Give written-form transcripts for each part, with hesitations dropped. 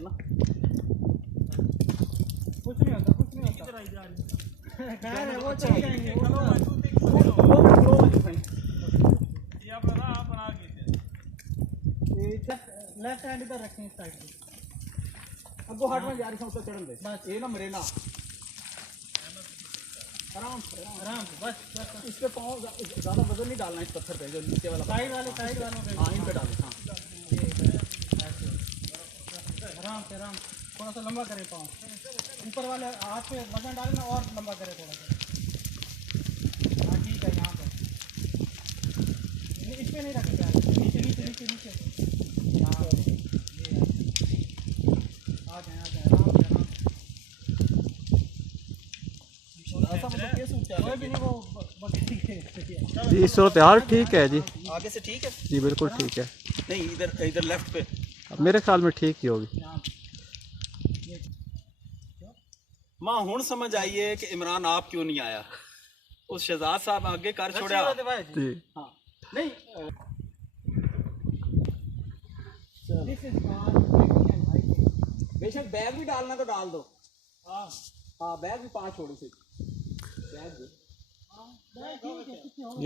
चलना। कुछ नहीं होता, कुछ नहीं होता। खैर है, वो चले जाएंगे। लेफ्ट हैंड इधर रखें इस साइड पे। अब वो हट में जा रही है उससे चढ़न दे बस। ये ना मरे ना, आराम से आराम से बस बस। इस पे पाँव ज़्यादा वजन नहीं डालना इस पत्थर पे जो नीचे वाला। साइड वालों पे हाँ इन पे डालें। हाँ आराम से आराम। थोड़ा सा लंबा करें पाँव, ऊपर वाले हाथ पे वजन डालें ना, और लंबा करें थोड़ा सा। हाँ ठीक है, यहाँ पे इस पे नहीं रखें पैर, नीचे नीचे नीचे नीचे। हाँ आ जाए आराम से आराम से। ऐसा मतलब केस उठता है भी नहीं वो जी सूरत हाल ठीक है जी। आगे से ठीक है जी बिल्कुल ठीक है। नहीं, इधर इधर लेफ्ट पे मेरे ख्याल में ठीक ही होगी। माँ हुण समझ आई है कि इमरान आप क्यों नहीं आया। उस शहजाद साहब आगे कर छोड़ा। जी हाँ नहीं बेशक बैग भी डालना तो डाल दो। हाँ हाँ बैग भी 5 छोड़ो से बैग भी।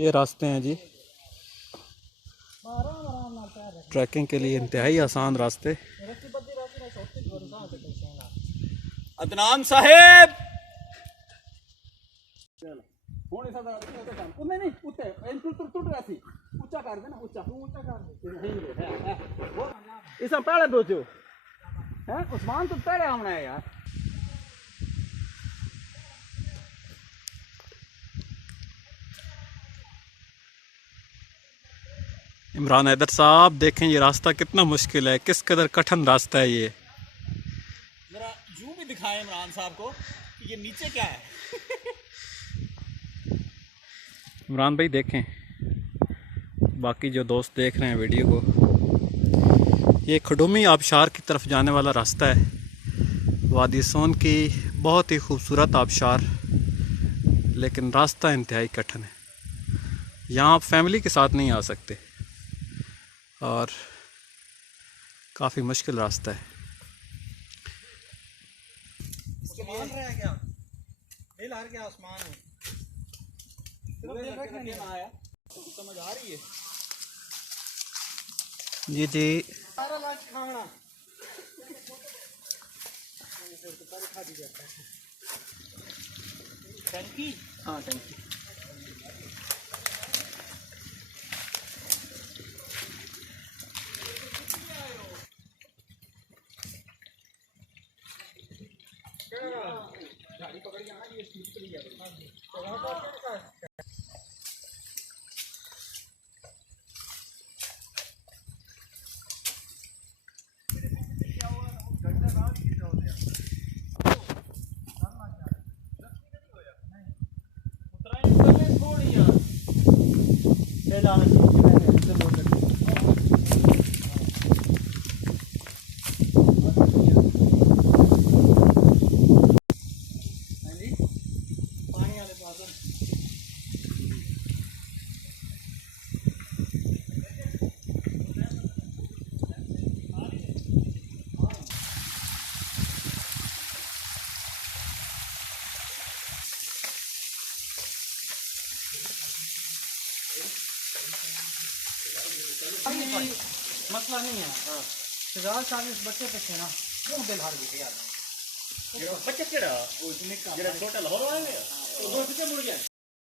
ये रास्ते हैं जी ट्रैकिंग के लिए इंतहाई आसान रास्ते। अदनान साहेब नहीं उत्ते टूट रही ऊंचा कर देना, ऊंचा कर दे। इस पहले पहुंचो है उस्मान, तो पहले आना है यार। इमरान हैदर साहब देखें ये रास्ता कितना मुश्किल है, किस कदर कठिन रास्ता है ये। जरा यूं भी दिखाएं इमरान साहब को कि ये नीचे क्या है। इमरान भाई देखें, बाकी जो दोस्त देख रहे हैं वीडियो को, ये खडूमी आबशार की तरफ जाने वाला रास्ता है। वादी सोन की बहुत ही खूबसूरत आबशार, लेकिन रास्ता इंतहाई कठिन है। यहाँ आप फैमिली के साथ नहीं आ सकते और काफ़ी मुश्किल रास्ता है। उस्मान रह गया, दिल हार गया उस्मान में। आया समझ आ रही है जी जी सारा लंच खाना टंकी। हाँ टंकी गाड़ी पकड़ के आना, ये स्पीड पे लिया। मसला नहीं है। शहजाद साहब इस बच्चे पे थे ना, वो दिल हार गए यार। बच्चे केड़ा वो छोटा लाहौर वाले